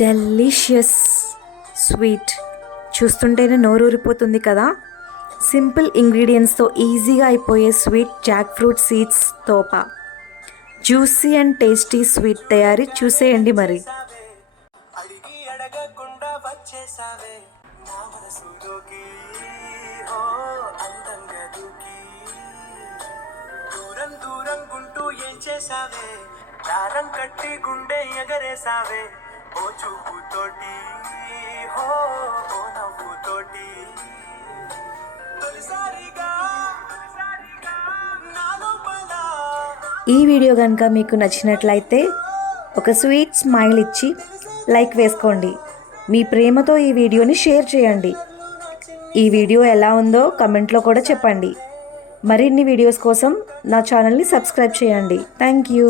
Delicious sweet చూస్తుంటేనే నోరూరిపోతుంది కదా. Simple ఇంగ్రీడియంట్స్తో ఈజీగా అయిపోయే స్వీట్ జాక్ ఫ్రూట్ సీడ్స్ తోప. జ్యూసీ అండ్ టేస్టీ స్వీట్ తయారీ చూసేయండి మరి. దారం కట్టి గుండె ఎగరేసావే ఓ చూపుతోటి హో ఓ నవ్వుతోటి ఈ వీడియో కనుక మీకు నచ్చినట్లయితే ఒక స్వీట్ స్మైల్ ఇచ్చి లైక్ వేసుకోండి. మీ ప్రేమతో ఈ వీడియోని షేర్ చేయండి. ఈ వీడియో ఎలా ఉందో కమెంట్లో కూడా చెప్పండి. మరిన్ని వీడియోస్ కోసం నా ఛానల్ని సబ్స్క్రైబ్ చేయండి. Thank you.